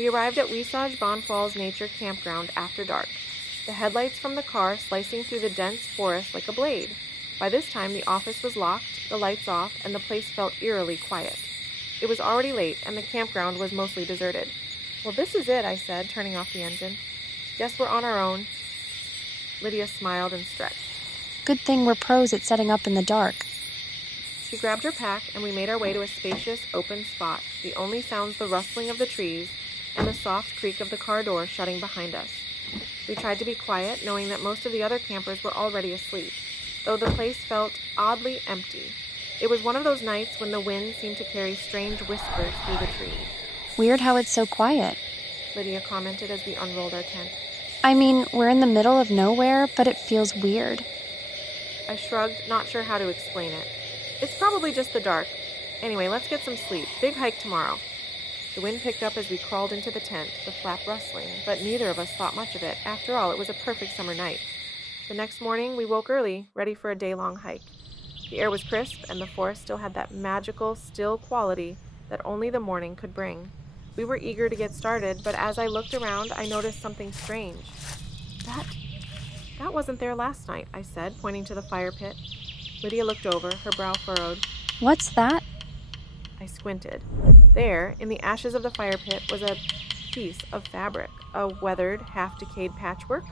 We arrived at Uisge Falls Nature Campground after dark, the headlights from the car slicing through the dense forest like a blade. By this time, the office was locked, the lights off, and the place felt eerily quiet. It was already late, and the campground was mostly deserted. "Well, this is it," I said, turning off the engine. "Guess we're on our own." Lydia smiled and stretched. Good thing we're pros at setting up in the dark. She grabbed her pack, and we made our way to a spacious, open spot, the only sounds the rustling of the trees and the soft creak of the car door shutting behind us. We tried to be quiet, knowing that most of the other campers were already asleep, though the place felt oddly empty. It was one of those nights when the wind seemed to carry strange whispers through the trees. Weird how it's so quiet. Lydia commented as we unrolled our tent. I mean, we're in the middle of nowhere, but it feels weird. I shrugged, not sure how to explain it. It's probably just the dark. Anyway, let's get some sleep. Big hike tomorrow. The wind picked up as we crawled into the tent, the flap rustling, but neither of us thought much of it. After all, it was a perfect summer night. The next morning, we woke early, ready for a day-long hike. The air was crisp, and the forest still had that magical, still quality that only the morning could bring. We were eager to get started, but as I looked around, I noticed something strange. That wasn't there last night," I said, pointing to the fire pit. Lydia looked over, her brow furrowed. What's that? I squinted. There, in the ashes of the fire pit, was a piece of fabric, a weathered, half-decayed patchwork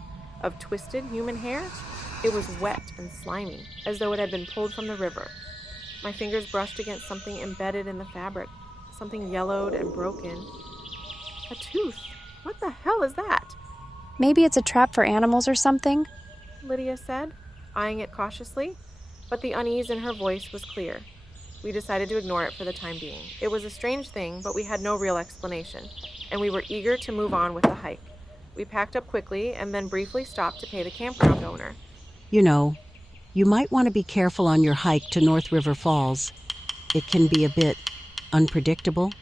of twisted human hair. It was wet and slimy, as though it had been pulled from the river. My fingers brushed against something embedded in the fabric, something yellowed and broken. A tooth! What the hell is that? Maybe it's a trap for animals or something? Lydia said, eyeing it cautiously, but the unease in her voice was clear. We decided to ignore it for the time being. It was a strange thing, but we had no real explanation, and we were eager to move on with the hike. We packed up quickly and then briefly stopped to pay the campground owner. You know, you might want to be careful on your hike to North River Falls. It can be a bit unpredictable.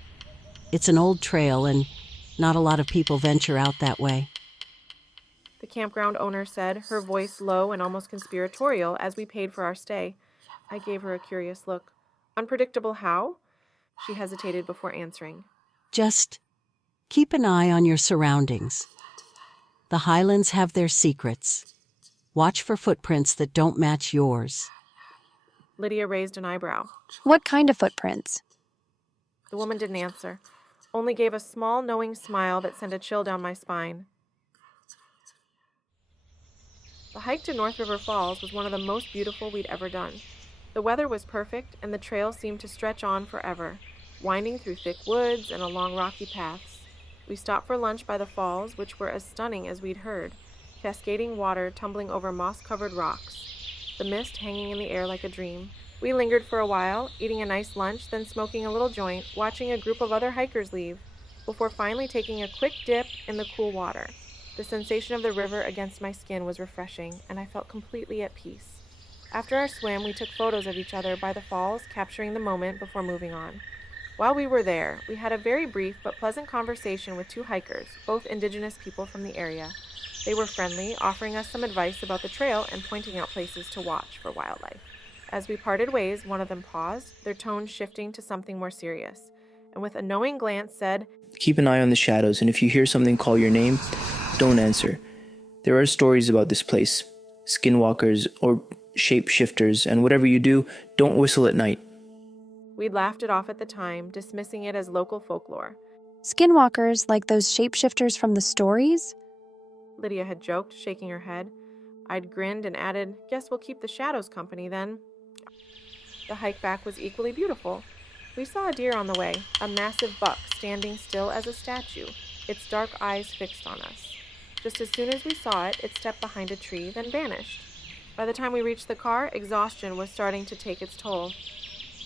It's an old trail, and not a lot of people venture out that way. The campground owner said, her voice low and almost conspiratorial as we paid for our stay. I gave her a curious look. Unpredictable how? She hesitated before answering. Just keep an eye on your surroundings. The Highlands have their secrets. Watch for footprints that don't match yours. Lydia raised an eyebrow. What kind of footprints? The woman didn't answer, only gave a small, knowing smile that sent a chill down my spine. The hike to North River Falls was one of the most beautiful we'd ever done. The weather was perfect, and the trail seemed to stretch on forever, winding through thick woods and along rocky paths. We stopped for lunch by the falls, which were as stunning as we'd heard, cascading water tumbling over moss-covered rocks, the mist hanging in the air like a dream. We lingered for a while, eating a nice lunch, then smoking a little joint, watching a group of other hikers leave, before finally taking a quick dip in the cool water. The sensation of the river against my skin was refreshing, and I felt completely at peace. After our swim, we took photos of each other by the falls, capturing the moment before moving on. While we were there, we had a very brief but pleasant conversation with two hikers, both indigenous people from the area. They were friendly, offering us some advice about the trail and pointing out places to watch for wildlife. As we parted ways, one of them paused, their tone shifting to something more serious, and with a knowing glance said, "Keep an eye on the shadows, and if you hear something call your name, don't answer. There are stories about this place, skinwalkers or shapeshifters, and whatever you do, don't whistle at night." We'd laughed it off at the time, dismissing it as local folklore. Skinwalkers, like those shapeshifters from the stories? Lydia had joked, shaking her head. I'd grinned and added, "Guess we'll keep the shadows company then." The hike back was equally beautiful. We saw a deer on the way, a massive buck standing still as a statue, its dark eyes fixed on us. Just as soon as we saw it, it stepped behind a tree, then vanished. By the time we reached the car, exhaustion was starting to take its toll.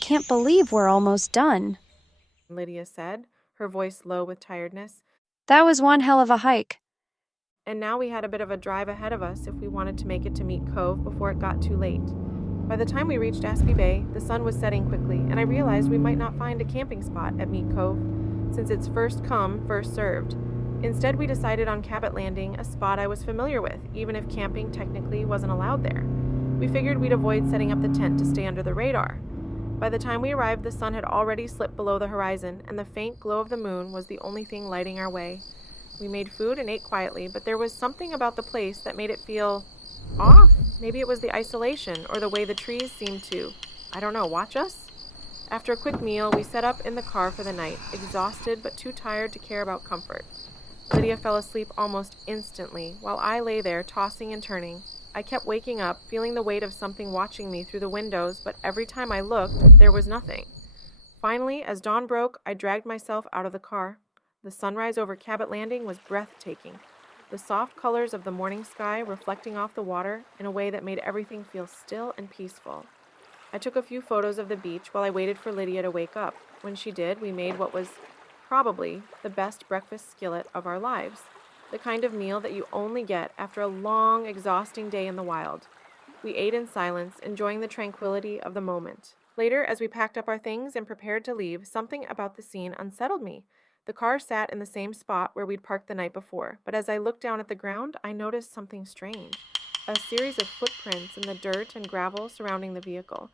Can't believe we're almost done, Lydia said, her voice low with tiredness. That was one hell of a hike. And now we had a bit of a drive ahead of us if we wanted to make it to Meat Cove before it got too late. By the time we reached Aspie Bay, the sun was setting quickly, and I realized we might not find a camping spot at Meat Cove, since it's first come, first served. Instead, we decided on Cabot Landing, a spot I was familiar with, even if camping technically wasn't allowed there. We figured we'd avoid setting up the tent to stay under the radar. By the time we arrived, the sun had already slipped below the horizon, and the faint glow of the moon was the only thing lighting our way. We made food and ate quietly, but there was something about the place that made it feel off. Maybe it was the isolation or the way the trees seemed to, I don't know, watch us? After a quick meal, we set up in the car for the night, exhausted but too tired to care about comfort. Lydia fell asleep almost instantly, while I lay there tossing and turning. I kept waking up, feeling the weight of something watching me through the windows, but every time I looked, there was nothing. Finally, as dawn broke, I dragged myself out of the car. The sunrise over Cabot Landing was breathtaking, the soft colors of the morning sky reflecting off the water in a way that made everything feel still and peaceful. I took a few photos of the beach while I waited for Lydia to wake up. When she did, we made what was probably the best breakfast skillet of our lives, the kind of meal that you only get after a long, exhausting day in the wild. We ate in silence, enjoying the tranquility of the moment. Later, as we packed up our things and prepared to leave, something about the scene unsettled me. The car sat in the same spot where we'd parked the night before, but as I looked down at the ground, I noticed something strange. A series of footprints in the dirt and gravel surrounding the vehicle.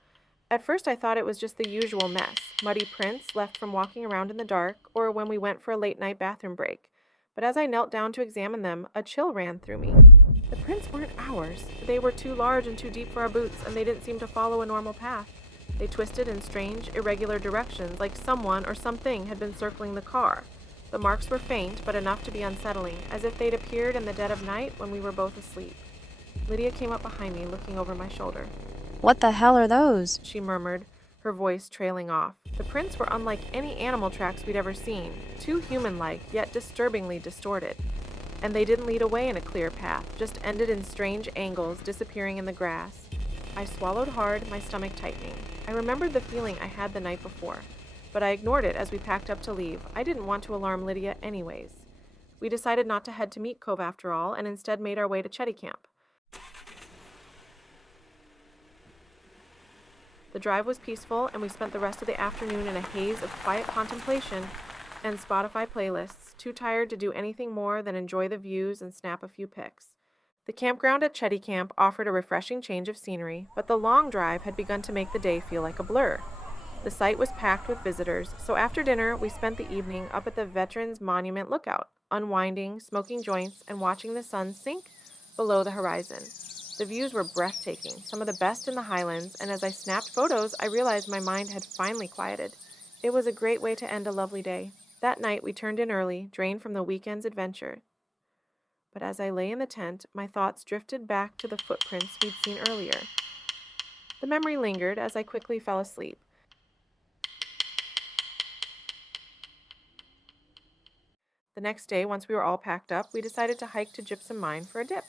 At first I thought it was just the usual mess, muddy prints left from walking around in the dark or when we went for a late-night bathroom break. But as I knelt down to examine them, a chill ran through me. The prints weren't ours. They were too large and too deep for our boots, and they didn't seem to follow a normal path. They twisted in strange, irregular directions, like someone or something had been circling the car. The marks were faint, but enough to be unsettling, as if they'd appeared in the dead of night when we were both asleep. Lydia came up behind me, looking over my shoulder. What the hell are those? She murmured, her voice trailing off. The prints were unlike any animal tracks we'd ever seen, too human-like, yet disturbingly distorted. And they didn't lead away in a clear path, just ended in strange angles, disappearing in the grass. I swallowed hard, my stomach tightening. I remembered the feeling I had the night before, but I ignored it as we packed up to leave. I didn't want to alarm Lydia anyways. We decided not to head to Meat Cove after all, and instead made our way to Chetty Camp. The drive was peaceful, and we spent the rest of the afternoon in a haze of quiet contemplation and Spotify playlists, too tired to do anything more than enjoy the views and snap a few pics. The campground at Chetty Camp offered a refreshing change of scenery, but the long drive had begun to make the day feel like a blur. The site was packed with visitors, so after dinner, we spent the evening up at the Veterans Monument Lookout, unwinding, smoking joints, and watching the sun sink below the horizon. The views were breathtaking, some of the best in the Highlands, and as I snapped photos, I realized my mind had finally quieted. It was a great way to end a lovely day. That night, we turned in early, drained from the weekend's adventure. But as I lay in the tent, my thoughts drifted back to the footprints we'd seen earlier. The memory lingered as I quickly fell asleep. The next day, once we were all packed up, we decided to hike to Gypsum Mine for a dip.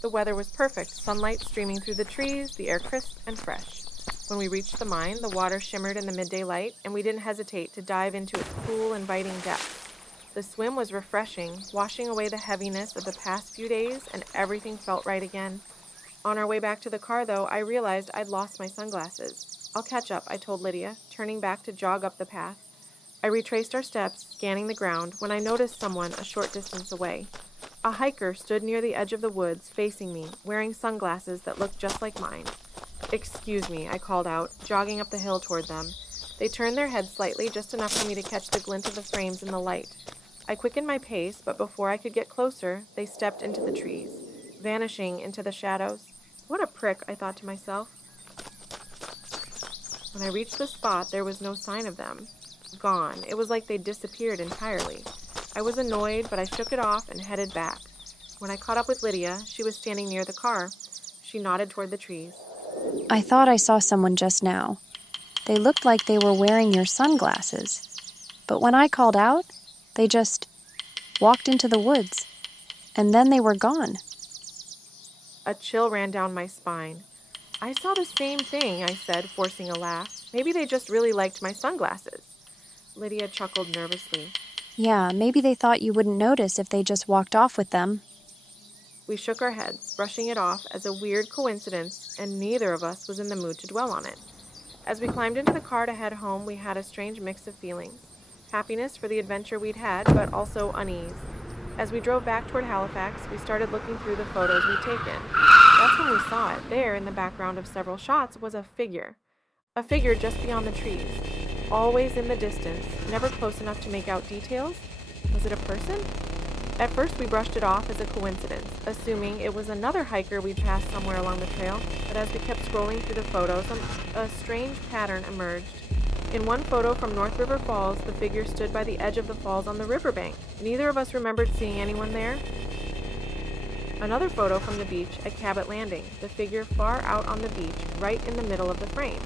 The weather was perfect, sunlight streaming through the trees, the air crisp and fresh. When we reached the mine, the water shimmered in the midday light, and we didn't hesitate to dive into its cool, inviting depths. The swim was refreshing, washing away the heaviness of the past few days, and everything felt right again. On our way back to the car, though, I realized I'd lost my sunglasses. I'll catch up, I told Lydia, turning back to jog up the path. I retraced our steps, scanning the ground, when I noticed someone a short distance away. A hiker stood near the edge of the woods, facing me, wearing sunglasses that looked just like mine. "Excuse me," I called out, jogging up the hill toward them. They turned their heads slightly, just enough for me to catch the glint of the frames in the light. I quickened my pace, but before I could get closer, they stepped into the trees, vanishing into the shadows. What a prick, I thought to myself. When I reached the spot, there was no sign of them. Gone. It was like they'd disappeared entirely. I was annoyed, but I shook it off and headed back. When I caught up with Lydia, she was standing near the car. She nodded toward the trees. I thought I saw someone just now. They looked like they were wearing your sunglasses. But when I called out, they just walked into the woods. And then they were gone. A chill ran down my spine. I saw the same thing, I said, forcing a laugh. Maybe they just really liked my sunglasses. Lydia chuckled nervously. Yeah, maybe they thought you wouldn't notice if they just walked off with them. We shook our heads, brushing it off as a weird coincidence, and neither of us was in the mood to dwell on it. As we climbed into the car to head home, we had a strange mix of feelings. Happiness for the adventure we'd had, but also unease. As we drove back toward Halifax, we started looking through the photos we'd taken. That's when we saw it. There, in the background of several shots, was a figure. A figure just beyond the trees, always in the distance, never close enough to make out details. Was it a person? At first, we brushed it off as a coincidence, assuming it was another hiker we'd passed somewhere along the trail, but as we kept scrolling through the photos, a strange pattern emerged. In one photo from North River Falls, the figure stood by the edge of the falls on the riverbank. Neither of us remembered seeing anyone there. Another photo from the beach at Cabot Landing, the figure far out on the beach, right in the middle of the frame.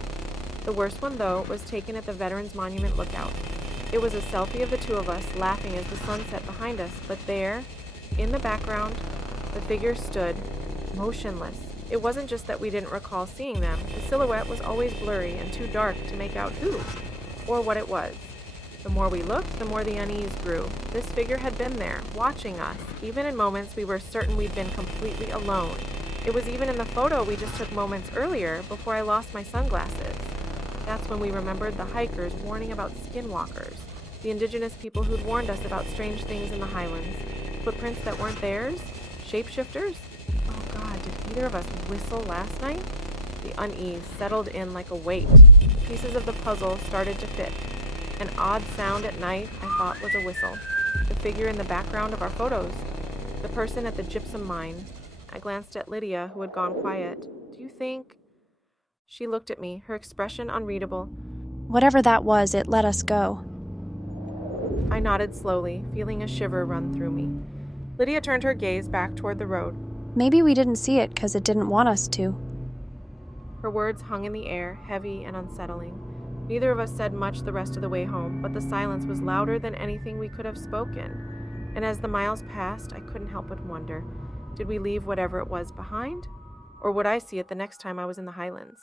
The worst one, though, was taken at the Veterans Monument Lookout. It was a selfie of the two of us laughing as the sun set behind us, but there, in the background, the figure stood, motionless. It wasn't just that we didn't recall seeing them. The silhouette was always blurry and too dark to make out who, or what it was. The more we looked, the more the unease grew. This figure had been there, watching us, even in moments we were certain we'd been completely alone. It was even in the photo we just took moments earlier, before I lost my sunglasses. That's when we remembered the hikers warning about skinwalkers, the indigenous people who'd warned us about strange things in the highlands. Footprints that weren't theirs? Shapeshifters? Oh God, did either of us whistle last night? The unease settled in like a weight. Pieces of the puzzle started to fit. An odd sound at night I thought was a whistle. The figure in the background of our photos. The person at the gypsum mine. I glanced at Lydia, who had gone quiet. Do you think... She looked at me, her expression unreadable. Whatever that was, it let us go. I nodded slowly, feeling a shiver run through me. Lydia turned her gaze back toward the road. Maybe we didn't see it because it didn't want us to. Her words hung in the air, heavy and unsettling. Neither of us said much the rest of the way home, but the silence was louder than anything we could have spoken. And as the miles passed, I couldn't help but wonder, did we leave whatever it was behind? Or would I see it the next time I was in the Highlands?